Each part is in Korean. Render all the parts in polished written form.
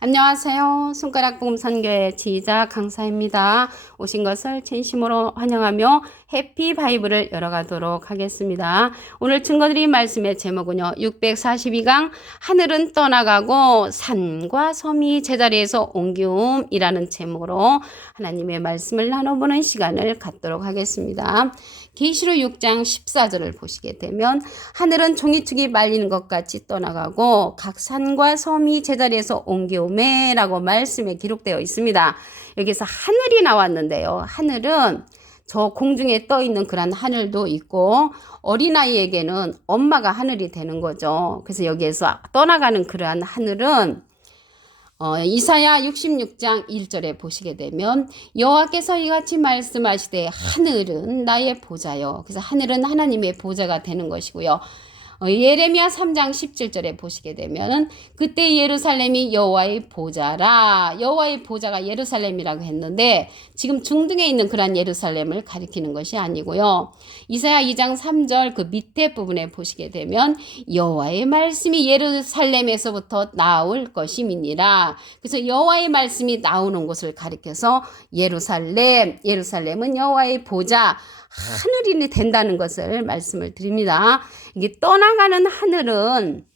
안녕하세요. 손가락 복음 선교의 지휘자 강사입니다. 오신 것을 진심으로 환영하며 해피 바이블을 열어가도록 하겠습니다. 오늘 증거드린 말씀의 제목은요. 642강 하늘은 떠나가고 산과 섬이 제자리에서 옮기움이라는 제목으로 하나님의 말씀을 나눠보는 시간을 갖도록 하겠습니다. 계시록 6장 14절을 보시게 되면 하늘은 종이축이 말리는 것 같이 떠나가고 각 산과 섬이 제자리에서 옮겨오매 라고 말씀에 기록되어 있습니다. 여기서 하늘이 나왔는데요. 하늘은 저 공중에 떠 있는 그런 하늘도 있고 어린아이에게는 엄마가 하늘이 되는 거죠. 그래서 여기에서 떠나가는 그러한 하늘은 이사야 66장 1절에 보시게 되면 여호와께서 이같이 말씀하시되 하늘은 나의 보좌요. 그래서 하늘은 하나님의 보좌가 되는 것이고요. 예레미야 3장 17절에 보시게 되면 그때 예루살렘이 여호와의 보좌라. 여호와의 보좌가 예루살렘이라고 했는데 지금 중동에 있는 그런 예루살렘을 가리키는 것이 아니고요. 이사야 2장 3절 그 밑에 부분에 보시게 되면 여호와의 말씀이 예루살렘에서부터 나올 것임이니라. 그래서 여호와의 말씀이 나오는 곳을 가리켜서 예루살렘은 여호와의 보좌, 하늘이 된다는 것을 말씀을 드립니다. 이게 떠나가는 하늘은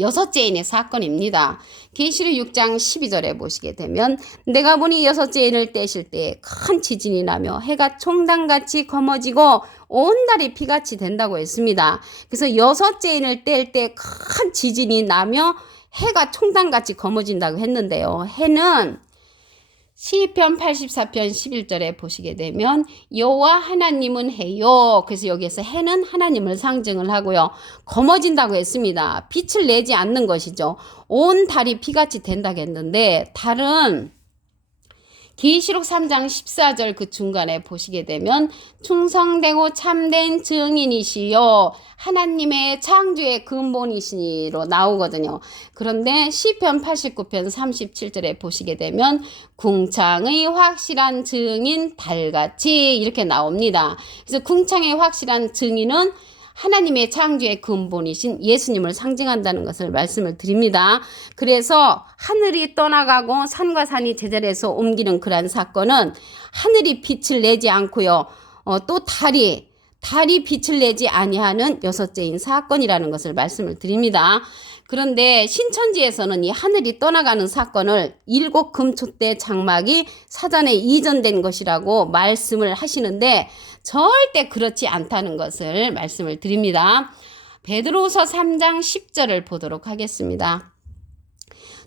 여섯째 인의 사건입니다. 계시록 6장 12절에 보시게 되면 내가 보니 여섯째 인을 떼실 때 큰 지진이 나며 해가 총단같이 검어지고 온 달이 피같이 된다고 했습니다. 그래서 여섯째 인을 뗄 때 큰 지진이 나며 해가 총단같이 검어진다고 했는데요. 해는 시편 84편 11절에 보시게 되면 여호와 하나님은 해요. 그래서 여기에서 해는 하나님을 상징을 하고요. 검어진다고 했습니다. 빛을 내지 않는 것이죠. 온 달이 피같이 된다고 했는데 달은 계시록 3장 14절 그 중간에 보시게 되면 충성되고 참된 증인이시요 하나님의 창조의 근본이시로 나오거든요. 그런데 시편 89편 37절에 보시게 되면 궁창의 확실한 증인 달같이 이렇게 나옵니다. 그래서 궁창의 확실한 증인은 하나님의 창조의 근본이신 예수님을 상징한다는 것을 말씀을 드립니다. 그래서 하늘이 떠나가고 산과 산이 제자리에서 옮기는 그러한 사건은 하늘이 빛을 내지 않고요. 또 달이 빛을 내지 아니하는 여섯째인 사건이라는 것을 말씀을 드립니다. 그런데 신천지에서는 이 하늘이 떠나가는 사건을 일곱 금촛대 장막이 사전에 이전된 것이라고 말씀을 하시는데 절대 그렇지 않다는 것을 말씀을 드립니다. 베드로후서 3장 10절을 보도록 하겠습니다.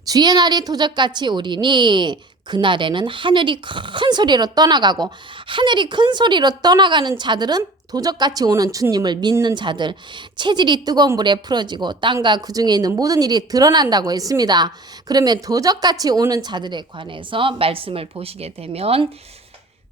주의 날이 도적같이 오리니 그날에는 하늘이 큰 소리로 떠나가고 하늘이 큰 소리로 떠나가는 자들은 도적같이 오는 주님을 믿는 자들, 체질이 뜨거운 불에 풀어지고 땅과 그 중에 있는 모든 일이 드러난다고 했습니다. 그러면 도적같이 오는 자들에 관해서 말씀을 보시게 되면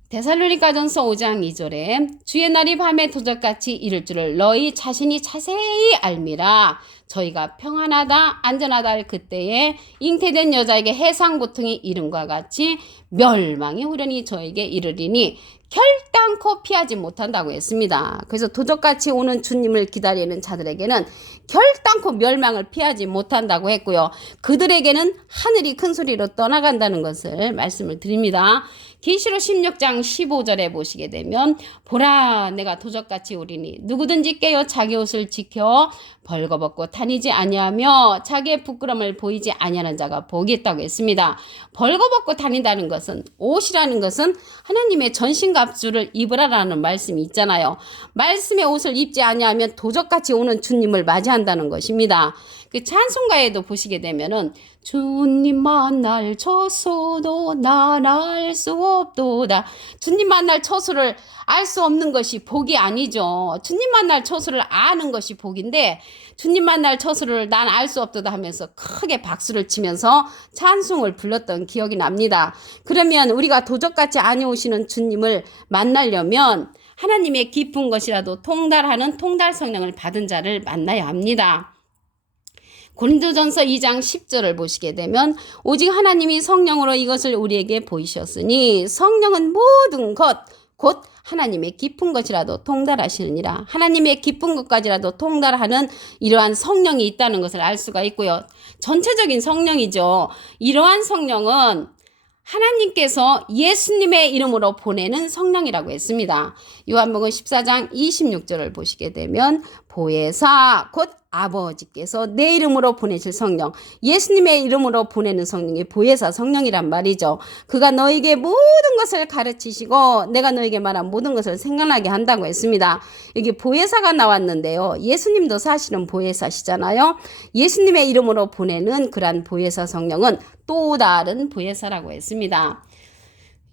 데살로니가전서 5장 2절에 주의 날이 밤에 도적같이 이를 줄을 너희 자신이 자세히 알미라. 저희가 평안하다 안전하다 할 그때에 잉태된 여자에게 해상고통이 이름과 같이 멸망이 후련히 저에게 이르리니 결단코 피하지 못한다고 했습니다. 그래서 도적같이 오는 주님을 기다리는 자들에게는 결단코 멸망을 피하지 못한다고 했고요. 그들에게는 하늘이 큰 소리로 떠나간다는 것을 말씀을 드립니다. 계시록 16장 15절에 보시게 되면 보라 내가 도적같이 오리니 누구든지 깨어 자기 옷을 지켜 벌거벗고 다니지 아니하며 자기의 부끄러움을 보이지 아니하는 자가 복이 있다고 했습니다. 벌거벗고 다닌다는 것은 옷이라는 것은 하나님의 전신갑주를 입으라라는 말씀이 있잖아요. 말씀의 옷을 입지 아니하면 도적같이 오는 주님을 맞이한다는 것입니다. 그 찬송가에도 보시게 되면은 주님 만날 처소도 난 알 수 없도다. 주님 만날 처소를 알 수 없는 것이 복이 아니죠. 주님 만날 처소를 아는 것이 복인데 주님 만날 처소를 난 알 수 없도다 하면서 크게 박수를 치면서 찬송을 불렀던 기억이 납니다. 그러면 우리가 도적같이 아니오시는 주님을 만나려면 하나님의 깊은 것이라도 통달하는 통달 성령을 받은 자를 만나야 합니다. 고린도전서 2장 10절을 보시게 되면 오직 하나님이 성령으로 이것을 우리에게 보이셨으니 성령은 모든 것 곧 하나님의 깊은 것이라도 통달하시느니라. 하나님의 깊은 것까지라도 통달하는 이러한 성령이 있다는 것을 알 수가 있고요. 전체적인 성령이죠. 이러한 성령은 하나님께서 예수님의 이름으로 보내는 성령이라고 했습니다. 요한복음 14장 26절을 보시게 되면 보혜사 곧 아버지께서 내 이름으로 보내실 성령, 예수님의 이름으로 보내는 성령이 보혜사 성령이란 말이죠. 그가 너에게 모든 것을 가르치시고 내가 너에게 말한 모든 것을 생각나게 한다고 했습니다. 여기 보혜사가 나왔는데요. 예수님도 사실은 보혜사시잖아요. 예수님의 이름으로 보내는 그러한 보혜사 성령은 또 다른 보혜사라고 했습니다.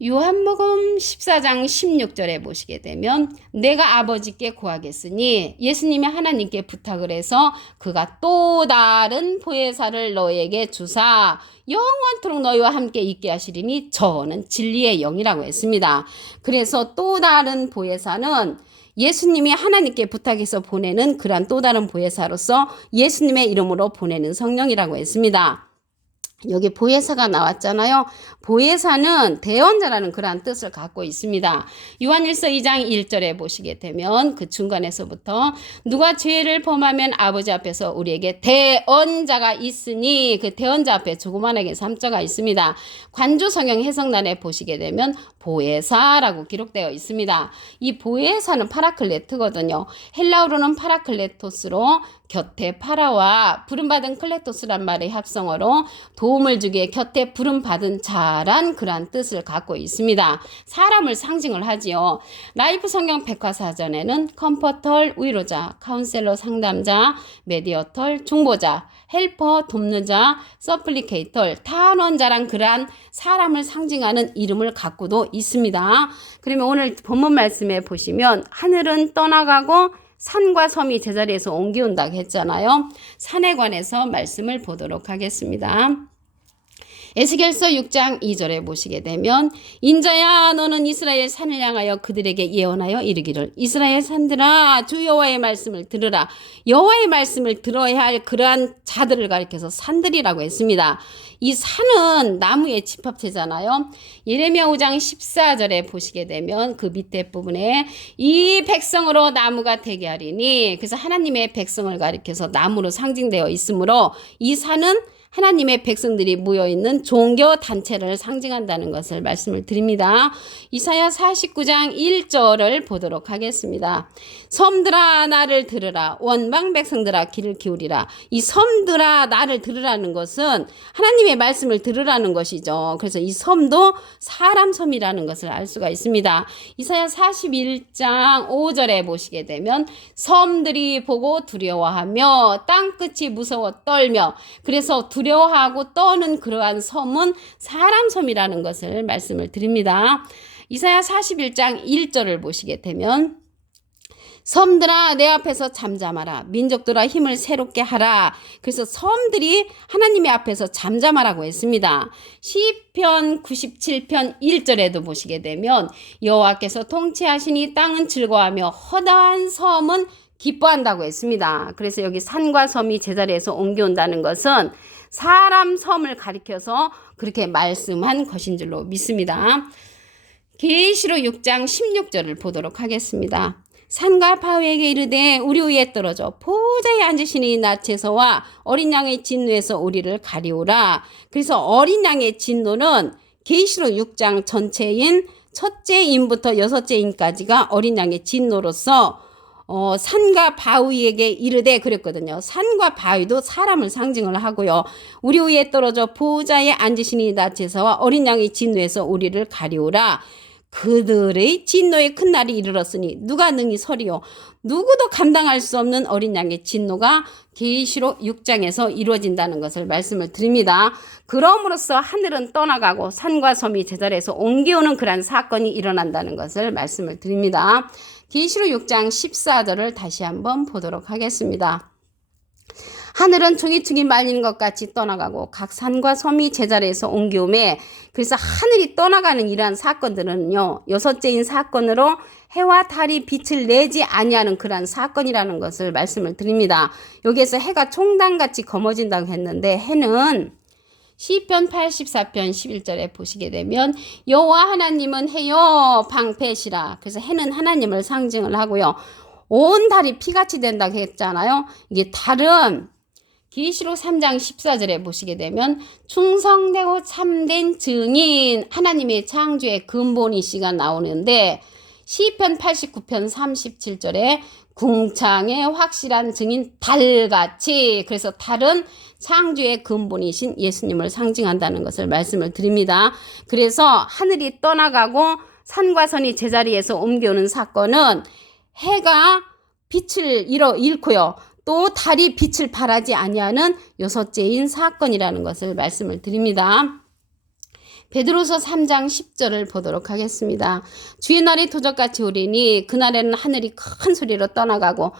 요한복음 14장 16절에 보시게 되면 내가 아버지께 구하겠으니 예수님이 하나님께 부탁을 해서 그가 또 다른 보혜사를 너에게 주사 영원토록 너희와 함께 있게 하시리니 저는 진리의 영이라고 했습니다. 그래서 또 다른 보혜사는 예수님이 하나님께 부탁해서 보내는 그러한 또 다른 보혜사로서 예수님의 이름으로 보내는 성령이라고 했습니다. 여기 보혜사가 나왔잖아요. 보혜사는 대언자라는 그러한 뜻을 갖고 있습니다. 요한일서 2장 1절에 보시게 되면 그 중간에서부터 누가 죄를 범하면 아버지 앞에서 우리에게 대언자가 있으니 그 대언자 앞에 조그만하게 3자가 있습니다. 관주 성경 해석란에 보시게 되면 보혜사라고 기록되어 있습니다. 이 보혜사는 파라클레트거든요. 헬라어로는 파라클레토스로 곁에 파라와 부름받은 클레토스란 말의 합성어로 도움을 주기에 곁에 부름받은 자란 그러한 뜻을 갖고 있습니다. 사람을 상징을 하지요. 라이프 성경 백과사전에는 컴포터 위로자, 카운셀러 상담자, 메디어털 중보자, 헬퍼 돕는 자, 서플리케이터 탄원자란 그러한 사람을 상징하는 이름을 갖고도 있습니다. 그러면 오늘 본문 말씀에 보시면 하늘은 떠나가고 산과 섬이 제자리에서 옮겨온다고 했잖아요. 산에 관해서 말씀을 보도록 하겠습니다. 에스겔서 6장 2절에 보시게 되면 인자야 너는 이스라엘 산을 향하여 그들에게 예언하여 이르기를 이스라엘 산들아 주 여호와의 말씀을 들으라. 여호와의 말씀을 들어야 할 그러한 자들을 가리켜서 산들이라고 했습니다. 이 산은 나무의 집합체잖아요. 예레미야 5장 14절에 보시게 되면 그 밑에 부분에 이 백성으로 나무가 되게 하리니 그래서 하나님의 백성을 가리켜서 나무로 상징되어 있으므로 이 산은 하나님의 백성들이 모여있는 종교 단체를 상징한다는 것을 말씀을 드립니다. 이사야 49장 1절을 보도록 하겠습니다. 섬들아 나를 들으라. 원방 백성들아 귀를 기울이라. 이 섬들아 나를 들으라는 것은 하나님의 말씀을 들으라는 것이죠. 그래서 이 섬도 사람 섬이라는 것을 알 수가 있습니다. 이사야 41장 5절에 보시게 되면 섬들이 보고 두려워하며 땅끝이 무서워 떨며 그래서 두려워하고 떠는 그러한 섬은 사람 섬이라는 것을 말씀을 드립니다. 이사야 41장 1절을 보시게 되면 섬들아 내 앞에서 잠잠하라. 민족들아 힘을 새롭게 하라. 그래서 섬들이 하나님의 앞에서 잠잠하라고 했습니다. 시편 97편 1절에도 보시게 되면 여호와께서 통치하시니 땅은 즐거워하며 허다한 섬은 기뻐한다고 했습니다. 그래서 여기 산과 섬이 제자리에서 옮겨온다는 것은 사람 섬을 가리켜서 그렇게 말씀한 것인 줄로 믿습니다. 계시록 6장 16절을 보도록 하겠습니다. 산과 바위에게 이르되 우리 위에 떨어져 보좌에 앉으시니 낯에서와 어린 양의 진노에서 우리를 가리오라. 그래서 어린 양의 진노는 계시록 6장 전체인 첫째 인부터 여섯째 인까지가 어린 양의 진노로서 산과 바위에게 이르되 그랬거든요. 산과 바위도 사람을 상징을 하고요. 우리 위에 떨어져 보좌에 앉으시니 낯에서와 어린 양의 진노에서 우리를 가리오라. 그들의 진노의 큰 날이 이르렀으니 누가 능히 서리요. 누구도 감당할 수 없는 어린 양의 진노가 계시록 6장에서 이루어진다는 것을 말씀을 드립니다. 그럼으로써 하늘은 떠나가고 산과 섬이 제자리에서 옮겨오는 그러한 사건이 일어난다는 것을 말씀을 드립니다. 계시록 6장 14절을 다시 한번 보도록 하겠습니다. 하늘은 충이충이 말리는 것 같이 떠나가고 각 산과 섬이 제자리에서 옮겨오매 그래서 하늘이 떠나가는 이러한 사건들은요. 여섯째인 사건으로 해와 달이 빛을 내지 아니하는 그러한 사건이라는 것을 말씀을 드립니다. 여기에서 해가 총당같이 검어진다고 했는데 해는 시편 84편 11절에 보시게 되면 여호와 하나님은 해요 방패시라. 그래서 해는 하나님을 상징을 하고요. 온 달이 피같이 된다고 했잖아요. 이게 달은 계시록 3장 14절에 보시게 되면 충성되고 참된 증인 하나님의 창조의 근본이시가 나오는데 시편 89편 37절에 궁창의 확실한 증인 달같이, 그래서 달은 창조의 근본이신 예수님을 상징한다는 것을 말씀을 드립니다. 그래서 하늘이 떠나가고 산과 선이 제자리에서 옮겨오는 사건은 해가 빛을 잃고요. 또 달이 빛을 발하지 아니하는 여섯째인 사건이라는 것을 말씀을 드립니다. 베드로서 3장 10절을 보도록 하겠습니다. 주의 날이 도적같이 오리니 그날에는 하늘이 큰 소리로 떠나가고,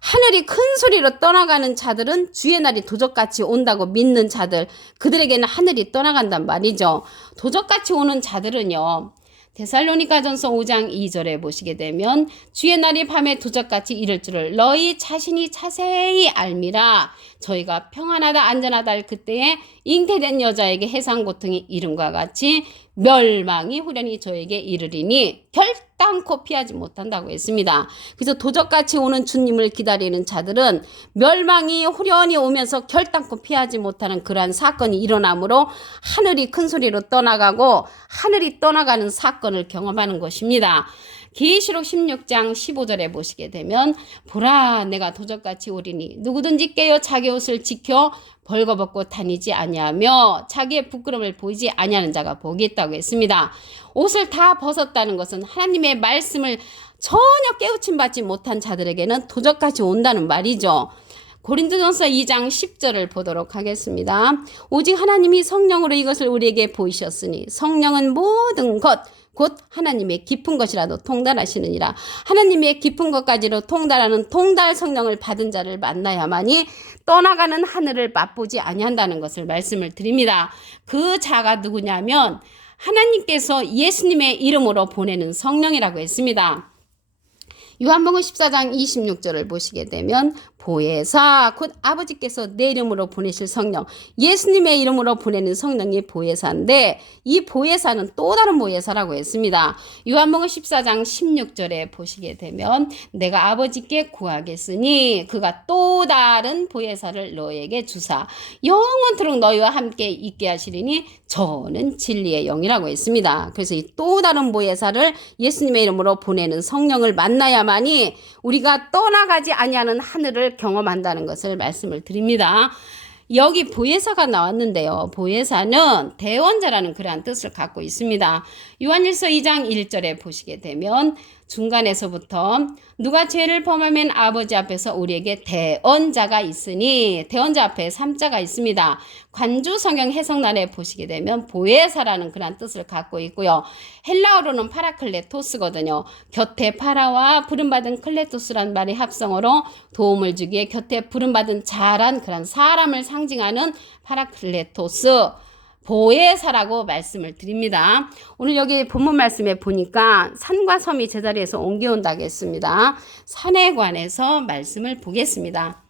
하늘이 큰 소리로 떠나가는 자들은 주의 날이 도적같이 온다고 믿는 자들, 그들에게는 하늘이 떠나간단 말이죠. 도적같이 오는 자들은요, 데살로니가전서 5장 2절에 보시게 되면 주의 날이 밤에 도적같이 이를 줄을 너희 자신이 자세히 알미라. 저희가 평안하다 안전하다 할 그때에 잉태된 여자에게 해상 고통이 이름과 같이 멸망이 후련히 저에게 이르리니 결단코 피하지 못한다고 했습니다. 그래서 도적같이 오는 주님을 기다리는 자들은 멸망이 후련히 오면서 결단코 피하지 못하는 그러한 사건이 일어나므로 하늘이 큰 소리로 떠나가고 하늘이 떠나가는 사건을 경험하는 것입니다. 계시록 16장 15절에 보시게 되면 보라 내가 도적같이 오리니 누구든지 깨어 자기 옷을 지켜 벌거벗고 다니지 아니하며 자기의 부끄러움을 보이지 아니하는 자가 복이 있다고 했습니다. 옷을 다 벗었다는 것은 하나님의 말씀을 전혀 깨우침 받지 못한 자들에게는 도적같이 온다는 말이죠. 고린도전서 2장 10절을 보도록 하겠습니다. 오직 하나님이 성령으로 이것을 우리에게 보이셨으니 성령은 모든 것 곧 하나님의 깊은 것이라도 통달하시느니라. 하나님의 깊은 것까지로 통달하는 통달 성령을 받은 자를 만나야만이 떠나가는 하늘을 맛보지 아니한다는 것을 말씀을 드립니다. 그 자가 누구냐면 하나님께서 예수님의 이름으로 보내는 성령이라고 했습니다. 요한복음 14장 26절을 보시게 되면 보혜사 곧 아버지께서 내 이름으로 보내실 성령, 예수님의 이름으로 보내는 성령이 보혜사인데 이 보혜사는 또 다른 보혜사라고 했습니다. 요한복음 14장 16절에 보시게 되면 내가 아버지께 구하겠으니 그가 또 다른 보혜사를 너에게 주사 영원토록 너희와 함께 있게 하시리니 저는 진리의 영이라고 했습니다. 그래서 이 또 다른 보혜사를 예수님의 이름으로 보내는 성령을 만나야만이 우리가 떠나가지 아니하는 하늘을 경험한다는 것을 말씀을 드립니다. 여기 보혜사가 나왔는데요. 보혜사는 대원자라는 그러한 뜻을 갖고 있습니다. 요한일서 2장 1절에 보시게 되면 중간에서부터 누가 죄를 범하면 아버지 앞에서 우리에게 대언자가 있으니 대언자 앞에 3자가 있습니다. 관주 성경 해석란에 보시게 되면 보혜사라는 그런 뜻을 갖고 있고요. 헬라어로는 파라클레토스거든요. 곁에 파라와 부름받은 클레토스란 말의 합성어로 도움을 주기에 곁에 부름받은 자란 그런 사람을 상징하는 파라클레토스 보혜사라고 말씀을 드립니다. 오늘 여기 본문 말씀에 보니까 산과 섬이 제자리에서 옮겨온다고 했습니다. 산에 관해서 말씀을 보겠습니다.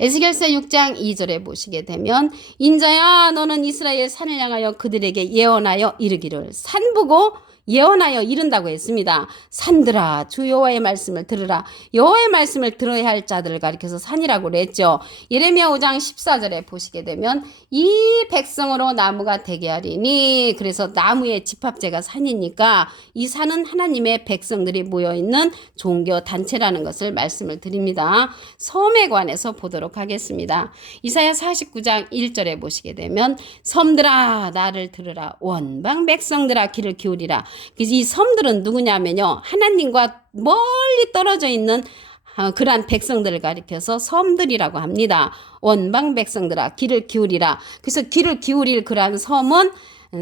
에스겔서 6장 2절에 보시게 되면 인자야 너는 이스라엘 산을 향하여 그들에게 예언하여 이르기를 산 보고 예언하여 이른다고 했습니다. 산들아 주 여호와의 말씀을 들으라. 여호와의 말씀을 들어야 할 자들을 가리켜서 산이라고 그랬죠. 예레미야 5장 14절에 보시게 되면 이 백성으로 나무가 되게 하리니, 그래서 나무의 집합제가 산이니까 이 산은 하나님의 백성들이 모여있는 종교단체라는 것을 말씀을 드립니다. 섬에 관해서 보도록 하겠습니다. 이사야 49장 1절에 보시게 되면 섬들아 나를 들으라 원방 백성들아 귀를 기울이라. 그래서 이 섬들은 누구냐면요, 하나님과 멀리 떨어져 있는 그러한 백성들을 가리켜서 섬들이라고 합니다. 원방 백성들아 귀를 기울이라. 그래서 귀를 기울일 그러한 섬은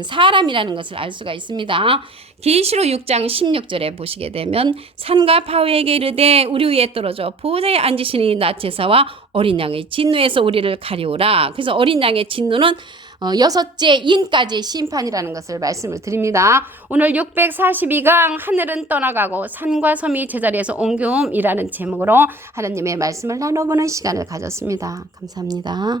사람이라는 것을 알 수가 있습니다. 계시록 6장 16절에 보시게 되면 산과 바위에게 이르되 우리 위에 떨어져 보좌에 앉으시니 낮 제사와 어린 양의 진노에서 우리를 가리오라. 그래서 어린 양의 진노는 여섯째 인까지 심판이라는 것을 말씀을 드립니다. 오늘 642강 하늘은 떠나가고 산과 섬이 제자리에서 옮겨옴이라는 제목으로 하나님의 말씀을 나눠보는 시간을 가졌습니다. 감사합니다.